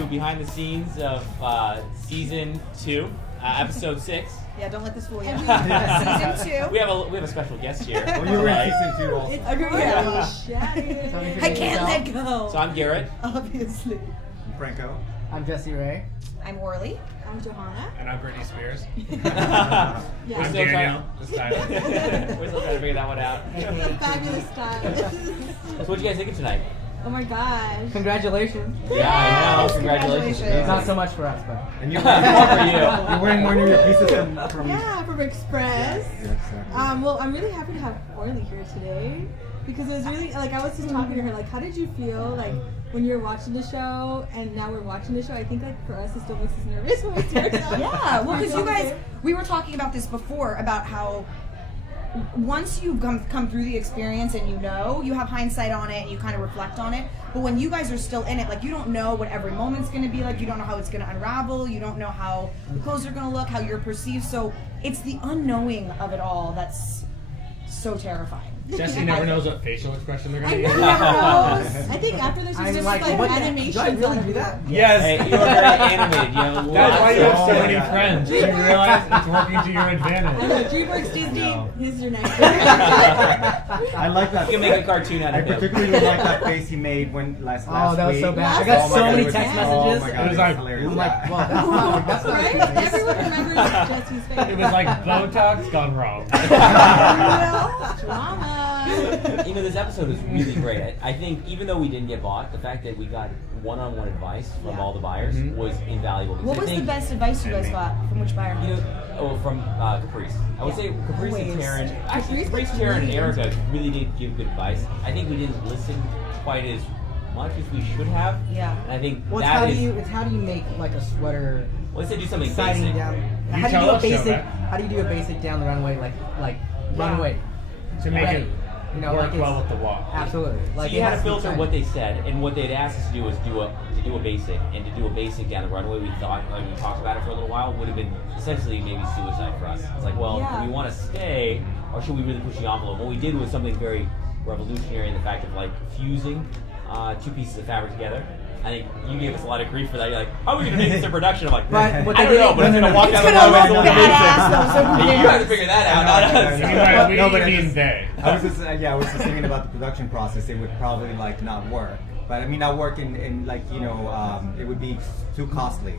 to behind the scenes of season 2, episode 6. Yeah, don't let this fool you. Season 2. We have a special guest here. Well, you were in season 2 also. It's Orly Shani. I can't let go. So I'm Garrett. Obviously. I'm Franco. I'm Jesse Ray. I'm Orly. I'm Johanna. And I'm Britney Spears. Yeah. I'm Daniel. This time. We're still trying to figure that one out. Fabulous style. So what do you guys think of tonight? Oh my gosh. Congratulations. Yeah, I know. Yes, Congratulations. Not so much for us, but. And you're More wearing one of your pieces from Yeah, from Express. Yeah, exactly. Well, I'm really happy to have Orly here today because it was really like I was just talking to her like, how did you feel like when you were watching the show and now we're watching the show? I think like for us it still makes us nervous when we start. Yeah, well, because you guys, we were talking about this before about how once you come through the experience and you have hindsight on it and you kind of reflect on it. But when you guys are still in it, like you don't know what every moment's going to be like. You don't know how it's going to unravel. You don't know how the clothes are going to look, how you're perceived. So it's the unknowing of it all that's so terrifying. Jesse never knows what facial expression they're I going know. to use. I think after this, I'm it's just like, like what? animation. Do I really do that? Yes. Hey, you're very animated. You have That's why you have so Oh, many yeah. friends. You realize it's working to your I know, advantage. DreamWorks Disney, No. here's your next I like that. You can make a cartoon out I of him. particularly like that face he made when last Oh, that was week. so bad. I Last got week. so Oh my many God, text it was- messages. Oh my God, It was like- hilarious. I'm like, well, that's not Right? Everyone remembers Jesse's face. It was like Botox gone wrong. Drama. You know, this episode was really great. I think even though we didn't get bought, the fact that we got one-on-one advice from all the buyers was invaluable. because What I was the think, best advice you guys got? From which buyer? You know, from Caprice. I would say Caprice and Always. Taryn. Actually, Caprice Caprice, was Taryn, and really Erica really did give good advice. I think we didn't listen quite as much as we should have. Yeah. And I think Well, that is. it's how do you make like a sweater Let's say do something exciting basic. down? You How do you tell do a us, Joe, basic? right? How do you do a basic down the runway like runway? To make Ready. it You know, work like it's- well with the wall. Absolutely. Like So you it had has to be filter exciting. what they said, and what they'd asked us to do was do a basic, and to do a basic down the runway. We thought, like we talked about it for a little while, would have been essentially maybe suicide for us. It's like, well, Yeah. do we want to stay, or should we really push the envelope? What we did was something very revolutionary in the fact of like fusing two pieces of fabric together. I think you gave us a lot of grief for that. You're like, how are we going to make this in production? I'm like, But what I they don't know, did- but it's no, going to no, walk no. down It's the gonna runway. look badass, though, so who You cares? have to figure that out, not us. You mean, No, but I mean just- they. I was just I was just thinking about the production process. It would probably like not work, but I mean not work in like it would be too costly.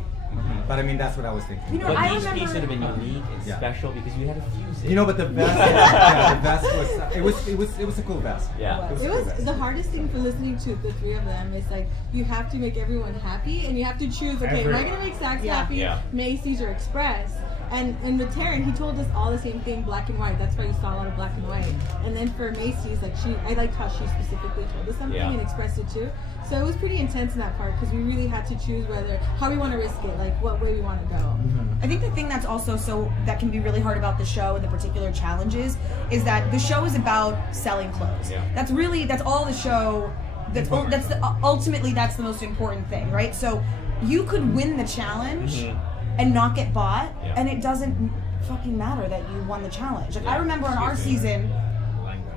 But I mean that's what I was thinking. You know, But I each remember- piece would have been unique and Yeah. special because you had to fuse it. But the vest, yeah, the vest was a cool vest. Yeah. a It cool was vest. the hardest thing for listening to the three of them is like you have to make everyone happy and you have to choose, okay, am I Everyone. gonna make Saks Yeah. happy, Yeah. Macy's or Express? And with Taryn, he told us all the same thing, black and white. That's why you saw a lot of black and white. And then for Macy's, like I liked how she specifically told us something Yeah. and expressed it too. So it was pretty intense in that part because we really had to choose how we want to risk it, like what way we want to go. I think the thing that's also that can be really hard about the show and the particular challenges is that the show is about selling clothes. Yeah. That's all the show. Ultimately that's the most important thing, right? So you could win the challenge and not get bought, Yeah. and it doesn't fucking matter that you won the challenge. Like I Yeah. remember on our season. Language.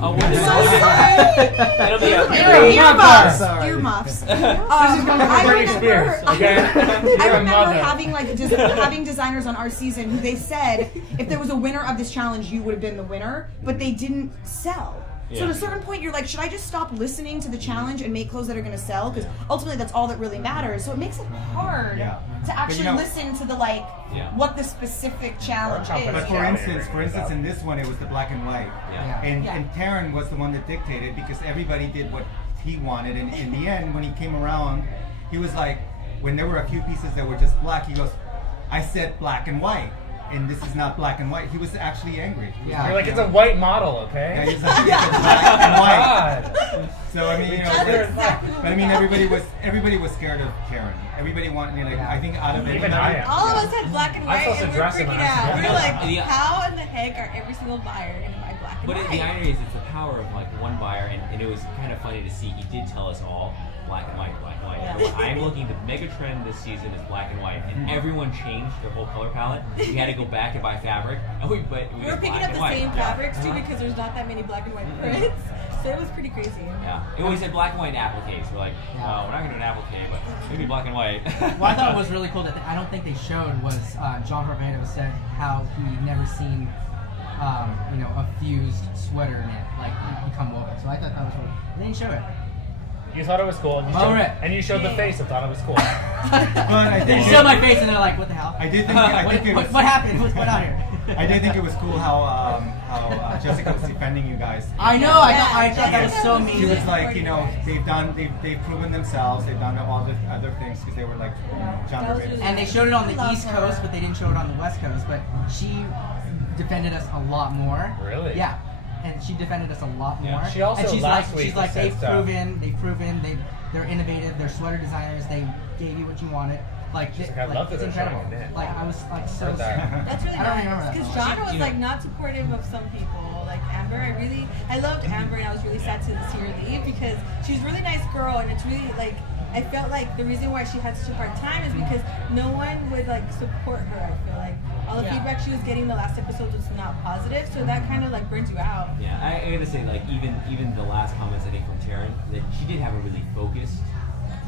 Oh, I'm what is so it? sorry. It'll be a Earmuffs. Sorry. Earmuffs. This is coming from Britney Spears, okay? I You're a remember mother. having designers on our season who they said if there was a winner of this challenge, you would have been the winner, but they didn't sell. So at a certain point, you're like, should I just stop listening to the challenge and make clothes that are going to sell? Because ultimately, that's all that really matters. So it makes it hard Yeah. to actually But, listen to the Yeah. what the specific challenge But is. But you know? for instance, in this one, it was the black and white, Yeah. and Yeah. and Taryn was the one that dictated because everybody did what he wanted, and in the end, when he came around, he was like, when there were a few pieces that were just black, he goes, "I said black and white, and this is not black and white." He was actually angry. He was Yeah. You're like, it's a white model, Yeah, okay? he's like, "It's black and white." God. So I mean, but I mean, everybody was scared of Karen. Everybody wanted, like, I think out of it, Even I am. All of us had black and I'm white, supposed and to we're dress it when freaking I'm out. supposed We're to. like, Yeah. how in the heck are every single buyer going to buy black and But white? the irony is, it's the power of like one buyer, and it was kind of funny to see. He did tell us all black and white, black and white. Yeah. So what I'm looking, the mega trend this season is black and white, and everyone changed their whole color palette. We had to go back and buy fabric, and we We're did picking black up and the white. same Yeah. fabrics too because there's not that many black and white prints. So it was pretty crazy. Yeah. It always said black and white and appliques. We're like, well, we're not gonna do an applique, but maybe black and white. What I thought was really cool that I don't think they showed was John Varvatos said how he never seen a fused sweater knit like become woven. So I thought that was really. They didn't show it. You thought it was cool, and you, Oh, showed, right. and you showed the face and thought it was cool. But I They think showed my face and they're like, "What the hell? I did think it was. What happened? What's going on here?" I did think it was cool how Jessica was defending you guys. I know. I thought that was so She was amazing. like, they've proven themselves. They've done all the other things because they were like, John That was Barbados. really And they showed it on the Love East her. Coast, but they didn't show it on the West Coast. But she defended us a lot more. Really? Yeah. And she defended us a lot more. Yeah. She also and she's last like, week she's like, said they've stuff. proven, they're innovative. They're sweater designers. They gave you what you wanted. Like, She's like, I love that it's they're showing incredible. it knit. Like, I was like so. Heard that. That's really I don't remember nice. that. Because John was You know- like not supportive of some people. Like Amber, I loved Amber, and I was really sad to see her leave because she was a really nice girl, and it's really like I felt like the reason why she had such a hard time is because no one would like support her. I feel like all the feedback she was getting the last episode was not positive, so that kind of like burns you out. Yeah, I gotta say, like even the last comments I think from Taryn, that she did have a really focused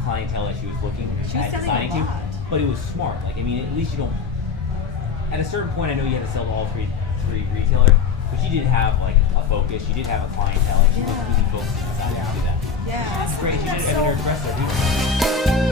clientele that she was looking She was at selling designing a to, lot. but it was smart. Like I mean, at least you don't. At a certain point, I know you had to sell to all three retailers, but she did have like a focus. She did have a clientele, and she was really focused on deciding to do that. Yeah. She's great. She did it at her dresser.